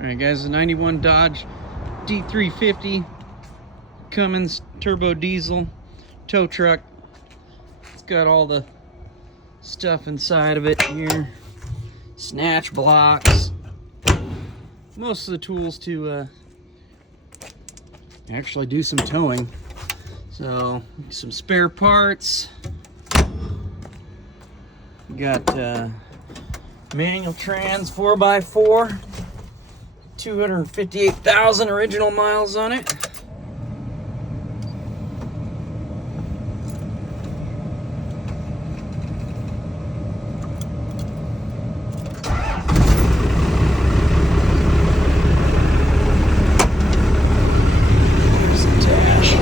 Alright guys, the 91 Dodge D350 Cummins turbo diesel tow truck. It's got all the stuff inside of it here. Snatch blocks. Most of the tools to actually do some towing. So, some spare parts. Got manual trans 4x4. 258,000 original miles on it. There's the dash.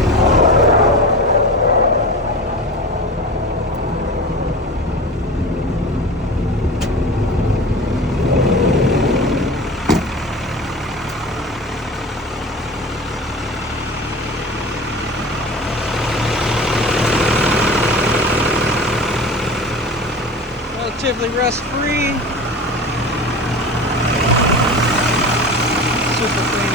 Relatively rust-free. Super clean.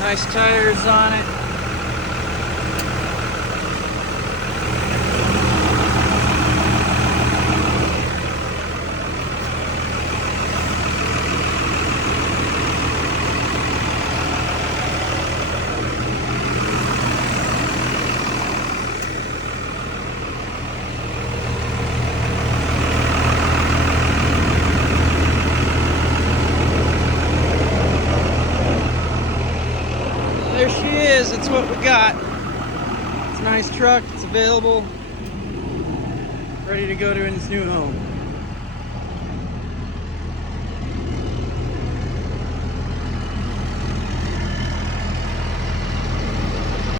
Nice tires on it. There she is, it's what we got. It's a nice truck, it's available, ready to go to its new home.